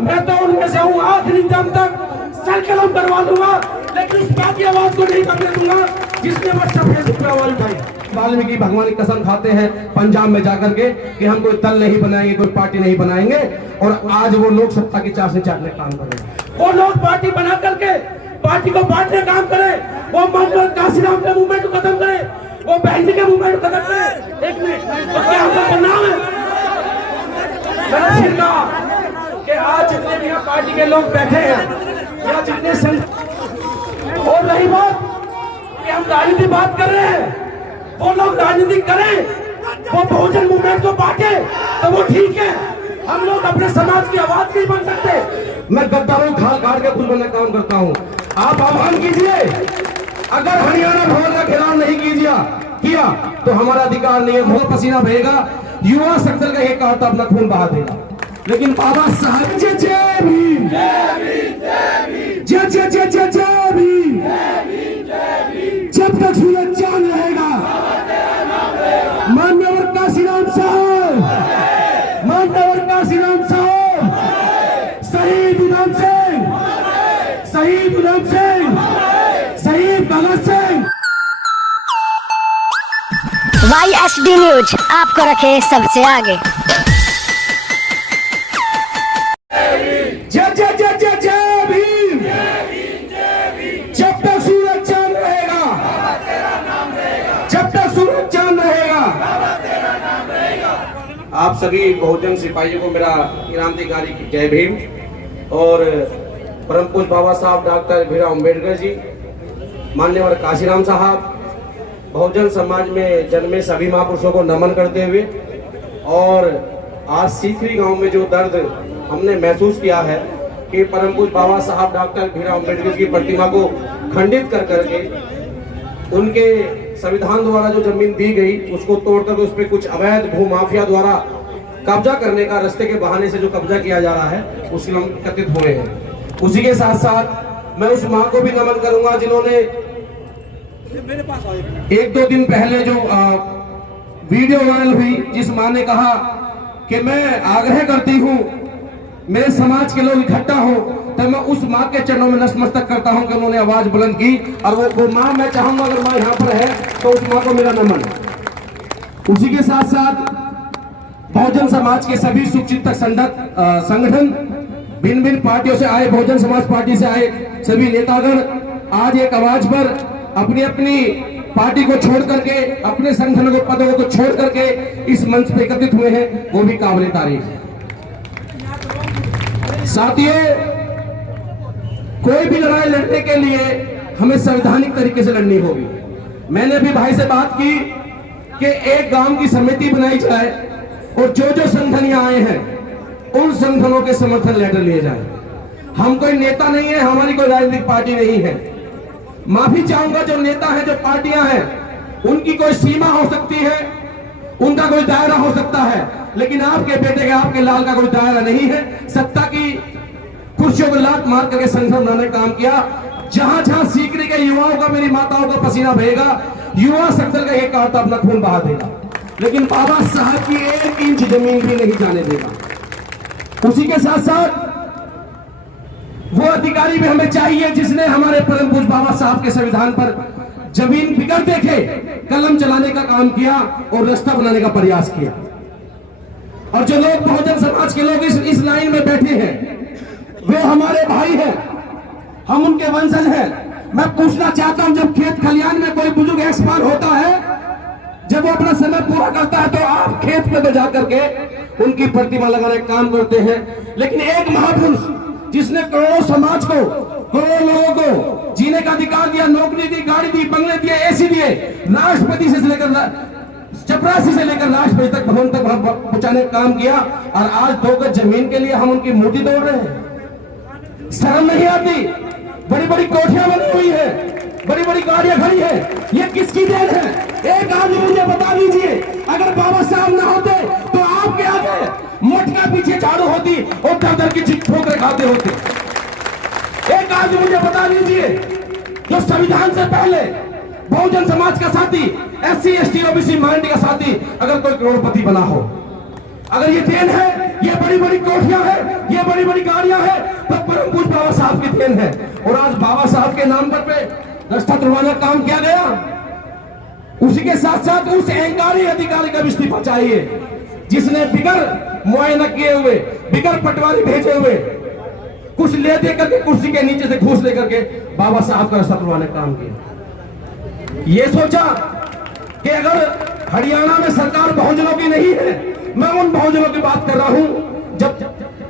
मैं तो उनमें से हूँ, आखिरी दम तक सर कलम करवा लूंगा, लेकिन उस बात की आवाज को नहीं करने दूंगा जिसने वो सफेद रुपया वाली भाई। वाल्मीकि भगवान की कसम खाते हैं पंजाब में जाकर के कि हम कोई दल नहीं बनाएंगे, कोई पार्टी नहीं बनाएंगे, और आज वो लोग सत्ता की चाह से चाटने काम कर रहे हैं। वो लोग पार्टी बना करके पार्टी को बांटने काम करे, वो मोहम्मद काशीराम के मूवमेंट को खत्म करे, वो बहन के मूवमेंट को खत्म करे। एक मिनट, तो क्या आपका नाम है? मैंने फिर कहा कि आज जितने भी यहाँ पार्टी के लोग बैठे हैं या जितने और रही बात कि हम राजनीति बात कर रहे हैं, वो लोग राजनीति करें, वो बहुजन मूवमेंट को बांटे तो वो ठीक है। हम लोग अपने समाज की आवाज नहीं बन सकते। मैं गद्दारों खाल काट के खुद बनने काम करता हूँ। आप आह्वान कीजिए, अगर हरियाणा भवन का खिलाफ नहीं किया तो हमारा अधिकार नहीं है। बहुत पसीना बहेगा, युवा सक्सेल का एक कार्ड अपना खून बहा देगा, लेकिन बाबा साहब जय जय भीम, जय जय जय जय जय भीम। जब तक सूरज चांद रहेगा, मान्यवर काशीराम साहब, मान्यवर काशीराम साहब, शहीद उधम सिंह, शहीद उधम सिंह, शहीद भगत सिंह। YSD न्यूज आपको रखे सबसे आगे। जय जय जय जय जय भीम। जब तक सूरज चांद रहेगा, जब तक सूरज चांद रहेगा। आप सभी बहुजन सिपाहियों को मेरा क्रांतिकारी की जय भीम। और परम पूज्य बाबा साहब डॉक्टर भीमराव अम्बेडकर जी, मान्यवर काशीराम साहब, बहुजन समाज में जन्मे सभी महापुरुषों को नमन करते हुए, और आज सीकरी गांव में जो दर्द हमने महसूस किया है कि परम पूज्य बाबा साहब डॉक्टर भीमराव अम्बेडकर की प्रतिमा को खंडित कर करके उनके संविधान द्वारा जो जमीन दी गई उसको तोड़कर उस पर कुछ अवैध भू माफिया द्वारा कब्जा करने का, रास्ते के बहाने से जो कब्जा किया जा रहा है उसके हम एकत्रित हुए हैं। उसी के साथ साथ मैं उस माँ को भी नमन करूंगा जिन्होंने एक दो दिन पहले जो वीडियो वायरल हुई, जिस माँ ने कहा कि मैं आग्रह करती हूँ मेरे समाज के लोग इकट्ठा हो, तो मैं उस माँ के चरणों में नतमस्तक करता हूँ कि उन्होंने आवाज बुलंद की। और वो माँ, मैं चाहूंगा अगर माँ यहाँ पर है तो उस माँ को मेरा नमन। उसी के साथ साथ बहुजन समाज के सभी सुचिंतक संगठन, भिन्न भिन्न पार्टियों से आए, बहुजन समाज पार्टी से आए सभी नेतागण आज एक आवाज पर अपनी अपनी पार्टी को छोड़ करके, अपने संगठनों को, पदों को छोड़ करके इस मंच पर एकत्रित हुए हैं, वो भी काबिल तारीफ है। साथियों, कोई भी लड़ाई लड़ने के लिए हमें संवैधानिक तरीके से लड़नी होगी। मैंने अभी भाई से बात की कि एक गांव की समिति बनाई जाए और जो जो संगठन यहाँ आए हैं उन संगठनों के समर्थन लेटर लिए जाए। हम कोई नेता नहीं है, हमारी कोई राजनीतिक पार्टी नहीं है। माफी चाहूंगा, जो नेता है, जो पार्टियां हैं, उनकी कोई सीमा हो सकती है, उनका कोई दायरा हो सकता है, लेकिन आपके बेटे का, आपके लाल का कोई दायरा नहीं है। सत्ता की कुर्सियों को लात मार करके संगठन बनाने का काम किया। जहां जहां सीखने के युवाओं का, मेरी माताओं का पसीना बहेगा, युवा सक्सेल का एक कार्ड अपना खून बहा देगा, लेकिन बाबा साहब की 1 इंच जमीन भी नहीं जाने देगा। उसी के साथ साथ वो अधिकारी भी हमें चाहिए जिसने हमारे परम पूज्य बाबा साहब के संविधान पर जमीन बिगड़ देखे कलम चलाने का काम किया और रास्ता बनाने का प्रयास किया। और जो लोग बहुजन समाज के लोग इस लाइन में बैठे हैं वे हमारे भाई हैं, हम उनके वंशज हैं। मैं पूछना चाहता हूं, जब खेत खलियान में कोई बुजुर्ग एक्सपायर होता है, जब वो अपना समय पूरा करता है, तो आप खेत में तो जाकर के उनकी प्रतिमा लगाने का काम करते हैं। लेकिन एक महापुरुष जिसने करोड़ों समाज को, करोड़ों लोगों को जीने का अधिकार दिया, नौकरी दी, गाड़ी दी, बंगले दिए, एसी दिए, राष्ट्रपति से लेकर, चपरासी से लेकर राष्ट्रपति तक, भवन तक पहुंचाने का काम किया, और आज 2 गज जमीन के लिए हम उनकी मूर्ति तोड़ रहे हैं। शर्म नहीं आती? बड़ी बड़ी कोठियां बनी हुई है, बड़ी बड़ी गाड़ियां खड़ी है, ये किसकी देन है? एक आदमी मुझे बता दीजिए, अगर बाबा साहब ना होते तो आपके आगे मटका पीछे झाड़ू होती और दर की ठोकरें खाते होते। एक आदमी मुझे बता दीजिए, जो संविधान से पहले बहुजन समाज का साथी, SC ST OBC माइनॉरिटी का साथी, अगर कोई करोड़पति बना हो, अगर ये देन है ये बड़ी बड़ी कोठियां हैं, ये बड़ी बड़ी गाड़ियां हैं, तो परम पूज्य बाबा साहब की देन है। और आज बाबा साहब के नाम पर पे रास्ता तुड़वाने का काम किया गया। उसी के साथ साथ उस अहंकारी अधिकारी का भी इस्तीफा चाहिए जिसने बिगर मुआयना किए हुए, बिगर पटवारी भेजे हुए, कुछ ले दे करके कुर्सी के नीचे से घूस लेकर के बाबा साहब का रास्ता तुड़वाने का काम किया। ये सोचा कि अगर हरियाणा में सरकार बहुजनों की नहीं है, मैं उन बहुजनों की बात कर रहा हूं जब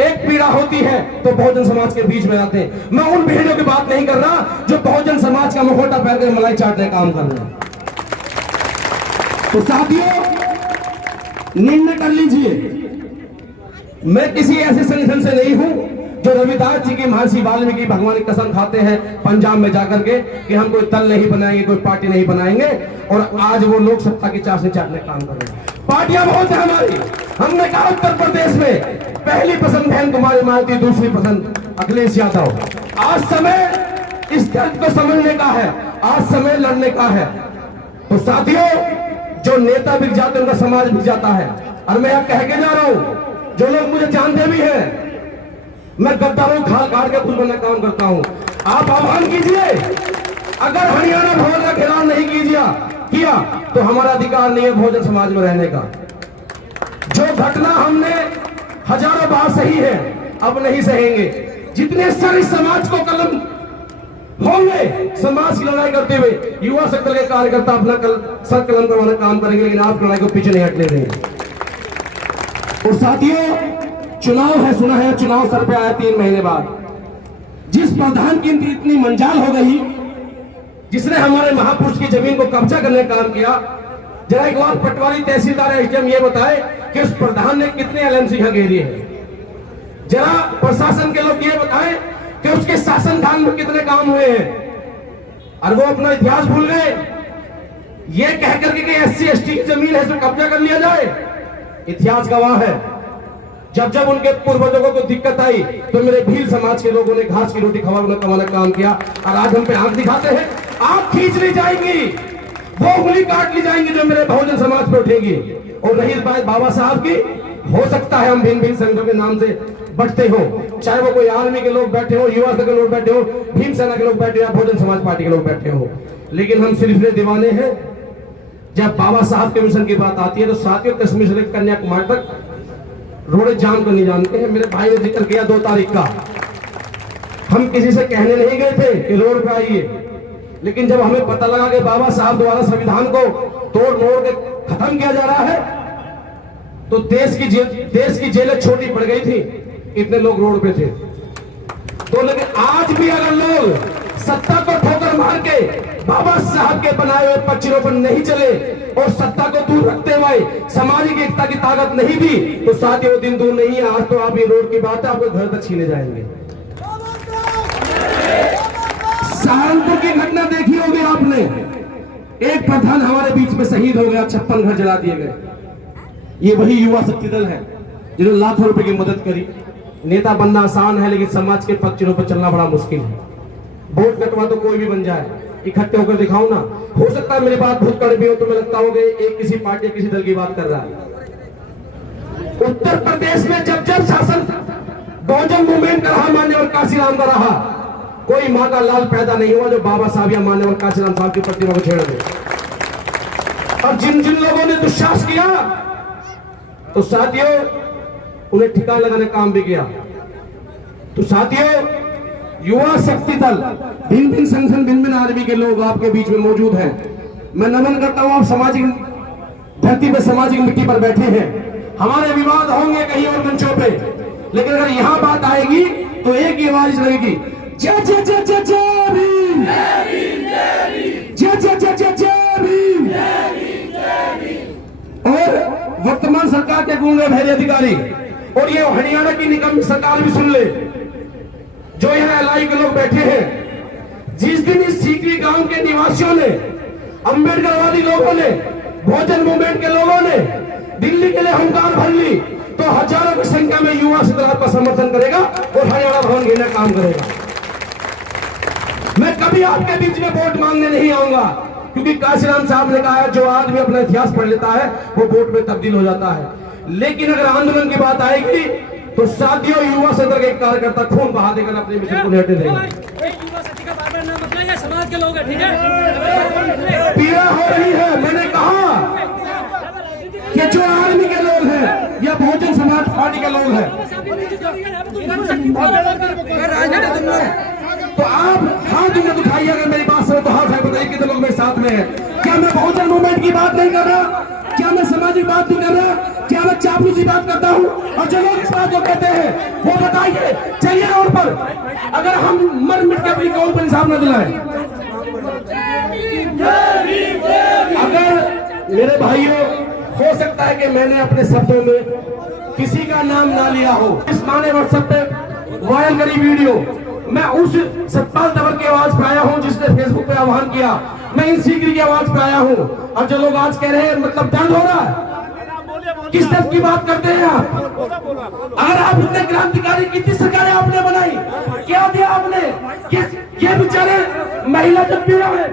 एक पीड़ा होती है तो बहुजन समाज के बीच में आते हैं। मैं उन भेड़ों की बात नहीं कर रहा जो बहुजन समाज का मुखौटा पहन कर मलाई चाटने का काम कर रहे हैं। तो साथियों, निर्णय कर लीजिए, मैं किसी ऐसे संगठन से नहीं हूं जो रविदास जी की, महर्षि वाल्मीकि भगवान की कसम खाते हैं पंजाब में जाकर के कि हम कोई दल नहीं बनाएंगे, कोई पार्टी नहीं बनाएंगे, और आज वो लोग सत्ता की चाशनी चाटने काम कर रहे हैं। पार्टियां बहुत है हमारी। हमने कहा उत्तर प्रदेश में पहली पसंद बहन कुमारी मालती, दूसरी पसंद अखिलेश यादव। आज समय इस दर्द को समझने का है, आज समय लड़ने का है। तो साथियों, जो नेता बिक जाते हैं उनका समाज बिक जाता है। और मैं यह कह के जा रहा हूं, जो लोग मुझे जानते भी हैं, मैं गद्दारों खाल काट के कुछ बनना काम करता हूं। आप आह्वान कीजिए, अगर हरियाणा भवन का घेराव नहीं किया तो हमारा अधिकार नहीं है बहुजन समाज में रहने का। जो घटना हमने हजारों बार सही है, अब नहीं सहेंगे। जितने सारे समाज को कलम होंगे, समाज की लड़ाई करते हुए युवा सेक्टर के कार्यकर्ता अपना सर कलम करवाना काम करेंगे, लेकिन आप लड़ाई को पीछे नहीं हटने देंगे। और साथियों, चुनाव है, सुना है चुनाव सर पे आया 3 महीने बाद। जिस प्रधान की इतनी मंजाल हो गई, जिसने हमारे महापुरुष की जमीन को कब्जा करने का काम किया, जरा एक बार पटवारी, तहसीलदार, एसडीएम ये बताए कि उस प्रधान ने कितने एलएमसी यहां घेरी है। जरा प्रशासन के लोग ये बताएं कि उसके शासनकाल में कितने काम हुए हैं। और वो अपना इतिहास भूल गए। ये कह करके कि एससी एसटी की जमीन है तो कब्जा कर लिया जाए। इतिहास गवाह है, जब जब उनके पूर्वजों को दिक्कत आई तो मेरे भील समाज के लोगों ने घास की रोटी कमाने का काम किया। और आज हम पे आंख दिखाते हैं, आंख खींच ली जाएंगी, वो उंगली काट ली जाएंगी जो मेरे बहुजन समाज पे उठेगी। और रही बात बाबा साहब की, हो सकता है हम भिन्न भिन्न संगठनों के नाम से बढ़ते हो, चाहे वो कोई आर्मी के लोग बैठे हो, युवा के लोग बैठे हो, भीम सेना के लोग बैठे हो, बहुजन समाज पार्टी के लोग बैठे हो, लेकिन हम सिर्फ दीवाने हैं। जब बाबा साहब के मिशन की बात आती है तो साथियों, कश्मीर से कन्याकुमारी तक रोड जाम को नहीं जानते हैं। मेरे भाई ने जिक्र किया 2 तारीख का, हम किसी से कहने नहीं गए थे कि रोड पे आइए, लेकिन जब हमें पता लगा कि बाबा साहब द्वारा संविधान को तोड़ मोड़ के खत्म किया जा रहा है, तो देश की जेलें छोटी पड़ गई थी, इतने लोग रोड पे थे। तो लेकिन आज भी अगर लोग सत्ता को ठोकर मार के बाबा साहब के बनाए हुए पच्चीरों पर नहीं चले और सत्ता को दूर रखते हुए सामाजिक एकता की ताकत नहीं दी, तो साथियों वो दिन दूर नहीं है। आज तो आप ये रोड की बात है, आपको घर तक छीने जाएंगे। सहारनपुर की घटना देखी होगी आपने, एक प्रधान हमारे बीच में शहीद हो गया, 56 घर जला दिए गए। ये वही युवा शक्ति दल है जिन्होंने लाखों रुपए की मदद करी। नेता बनना आसान है, लेकिन समाज के पक्षों पर चलना बड़ा मुश्किल है। वोट कटवा तो कोई भी बन जाए, इकट्ठे होकर दिखाओ ना। हो सकता है मेरी बात बहुत कड़वी हो, तो मैं लगता होगा एक किसी पार्टी किसी दल की बात कर रहा है। उत्तर प्रदेश में जब जब शासन बहुजन मूवमेंट का रहा, मान्यवर काशीराम का रहा, कोई मां का लाल पैदा नहीं हुआ जो बाबा साहब या मान्यवर काशीराम साहब की प्रतिमा को छेड़ दे। और जिन जिन लोगों ने दुस्साहस किया, तो साथियों उन्हें ठिकाना लगाने का काम भी किया। तो साथियों, युवा शक्ति दल, भिन्न भिन्न संगठन, भिन्न भिन्न आर्मी के लोग आपके बीच में मौजूद हैं। मैं नमन करता हूं, आप सामाजिक धरती पर, सामाजिक मिट्टी पर बैठे हैं। हमारे विवाद होंगे कहीं और मंचों पे, लेकिन अगर यहां बात आएगी तो एक ही आवाज लगेगी, जय जय जय जय जय भीम, जय जय जय जय जय भीम। और वर्तमान सरकार के गूंगे बहरे अधिकारी और ये हरियाणा की निगम सरकार भी सुन ले, जो यहाँ एलआई के लोग बैठे हैं। जिस दिन इस सीकरी गांव के निवासियों ने, अंबेडकरवादी लोगों ने, बहुजन मूवमेंट के लोगों ने दिल्ली के लिए हुंकार भर ली, तो हजारों की संख्या में युवा शक्ति का समर्थन करेगा और हरियाणा भवन घेरने का काम करेगा। मैं कभी आपके बीच में वोट मांगने नहीं आऊंगा, क्योंकि काशीराम साहब ने कहा है, जो आदमी अपना इतिहास पढ़ लेता है वो वोट में तब्दील हो जाता है। लेकिन अगर आंदोलन की बात आएगी तो साथियों युवा सदर के एक कार्यकर्ता खून बहा देकर अपने मिशन को निपटे देगा। युवा साथी का बार-बार नाम अपना, ये समाज के लोग हैं, ठीक है? पीड़ा हो रही है। मैंने कहा कि जो आर्मी के लोग हैं या बहुजन समाज पार्टी के लोग हैं, तो आप हाथ में उठाइए। अगर मेरी बात सुनो तो हाथ है, बताइए कितने लोग मेरे साथ में हैं। क्या मैं बहुजन मूवमेंट की बात नहीं कर रहा? क्या मैं सामाजिक बात नहीं कर रहा? क्या मैं चापलूसी बात करता हूँ? और जो लोग इस बात को कहते हैं वो बताइए, चलिए रोड पर, अगर हम मर मिट के अपनी कौम पर इंसाफ न दिलाएं। अगर मेरे भाइयों, हो सकता है कि मैंने अपने शब्दों में किसी का नाम ना लिया हो। इस माने व्हाट्सएप पे वायरल करी वीडियो, मैं उस सतपाल तंवर की आवाज पे आया हूँ जिसने फेसबुक पे आह्वान किया। मैं इन सीकरी की आवाज पे आया हूँ। और जो लोग आज कह रहे हैं मतलब दर्द हो रहा है, किस तरह की बात करते हैं आप? अगर आप इतने क्रांतिकारी, कितनी सरकारें आपने बनाई, क्या दिया आपने? ये बेचारे महिला जब पीड़ा है।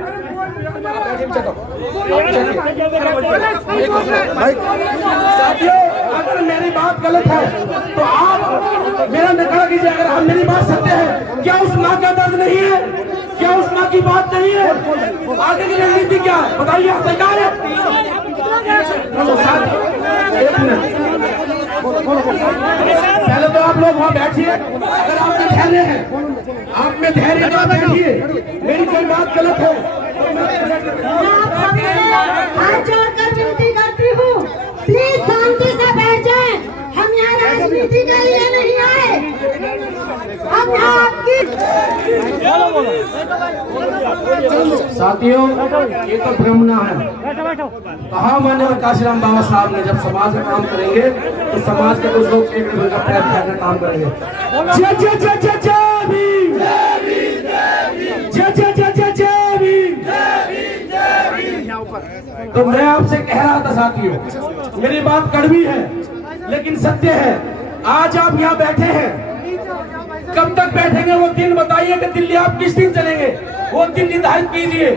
साथियों, अगर मेरी बात गलत है तो आप मेरा नकार कीजिए। अगर हम मेरी बात सत्य है, क्या उस माँ का दर्द नहीं है? क्या उस माँ की बात नहीं है? आगे की रणनीति क्या है बताइए? आप तैयार है? एक मिनट, पहले तो आप लोग वहाँ बैठिए। अगर आप में धैर्य है, आप में धैर्य तो बैठिए। मेरी कोई बात गलत है, हाथ जोड़कर विनती करती हूँ, प्लीज शांति से बैठ जाएं। हम यहाँ राजनीति के लिए नहीं आए, हम यहाँ आपकी। साथियों, ये तो भ्रमना है। कहा माननीय काशीराम बाबा साहब ने, जब समाज में काम करेंगे तो समाज के कुछ लोग एक दूसरे का पैर पकड़कर काम करेंगे। जय जय जय जय जय भीम, जय जय जय जय जय भीम। तो मैं आपसे कह रहा था साथियों, मेरी बात कड़वी है लेकिन सत्य है। आज आप यहाँ बैठे हैं, कब तक बैठेंगे वो दिन बताइए कि दिल्ली आप किस दिन चलेंगे, वो दिन निर्धारित कीजिए।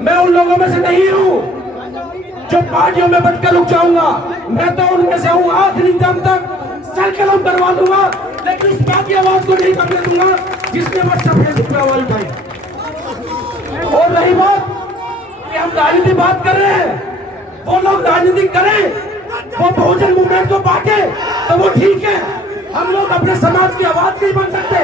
मैं उन लोगों में से नहीं हूँ जो पार्टियों में बचकर रुक जाऊंगा। मैं तो उनमें से हूँ, आखिरी दम तक सर कलम करवा दूंगा, लेकिन उस बात की आवाज को नहीं करने दूंगा जिसने व्हाट्सएप फेसबुक पे आवाज उठाई। और रही बात कि हम राजनीति बात कर रहे हैं, वो लोग राजनीति करें, वो बहुजन मूवमेंट को बांटे तो वो ठीक है। हम लोग अपने समाज की आवाज नहीं बन सकते।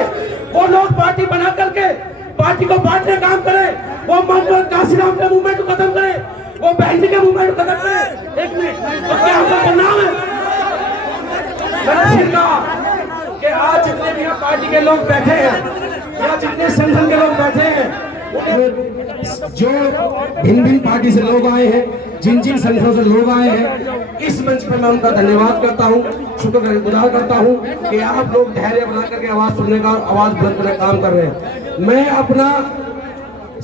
वो लोग पार्टी बना करके पार्टी को बांटने काम करें। वो मोहम्मद काशीराम के मूवमेंट को खत्म करें, वो बहनी के मूवमेंट को खत्म करें। एक मिनट, तो क्या हमका नाम है? मैंने कहा कि आज जितने भी यहाँ पार्टी के लोग बैठे हैं या जितने संगठन के लोग बैठे हैं, जो भिन्न भिन्न पार्टी से लोग आए हैं, जिन जिन संगठनों से लोग आए हैं, इस मंच पर मैं उनका धन्यवाद करता हूं, शुक्रगुजार करता हूं कि आप लोग धैर्य बना करके आवाज सुनने का, आवाज बुलंद करने का काम कर रहे हैं। मैं अपना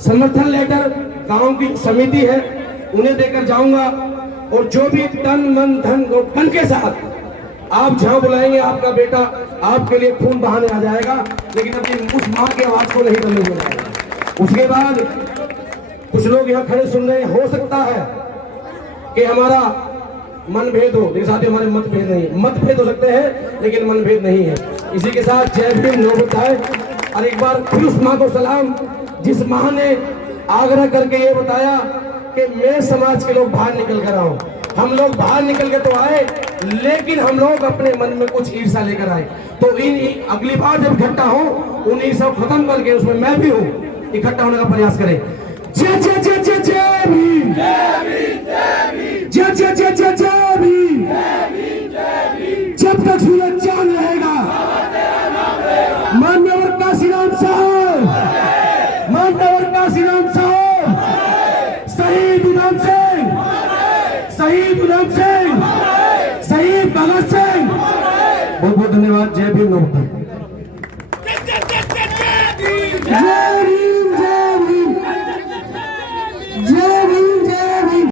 समर्थन लेकर गांव की समिति है उन्हें देकर जाऊंगा, और जो भी तन मन धन धन के साथ आप जहां बुलाएंगे, आपका बेटा आपके लिए खून बहाने आ जाएगा, लेकिन अपनी उस माँ की आवाज को नहीं करने देगा। उसके बाद कुछ लोग यहाँ खड़े सुन रहे हैं, हो सकता है कि हमारा मनभेद हो, लेकिन साथ ही हमारे मतभेद नहीं, मतभेद हो सकते हैं लेकिन मनभेद नहीं है। इसी के साथ जय भीम, नौबत है। और एक बार फिर उस माँ को सलाम जिस माँ ने आग्रह करके ये बताया कि मैं समाज के लोग बाहर निकल कर आऊं। हम लोग बाहर निकल के तो आए, लेकिन हम लोग अपने मन में कुछ ईर्षा लेकर आए। तो इन अगली बार जब इकट्ठा हो, उन ईर्षा को खत्म करके, उसमें मैं भी हूँ, इकट्ठा होने का प्रयास करें। जय जय जय जय जय भीम, जय जय जय जय जय भीम। जब तक सूरज चांद रहेगा, मान्यवर काशीराम साहब, मान्यवर काशीराम साहब, शहीद उधम सिंह, शहीद उधम सिंह, शहीद भगत सिंह। बहुत बहुत धन्यवाद। जय भीम, नमस्कार।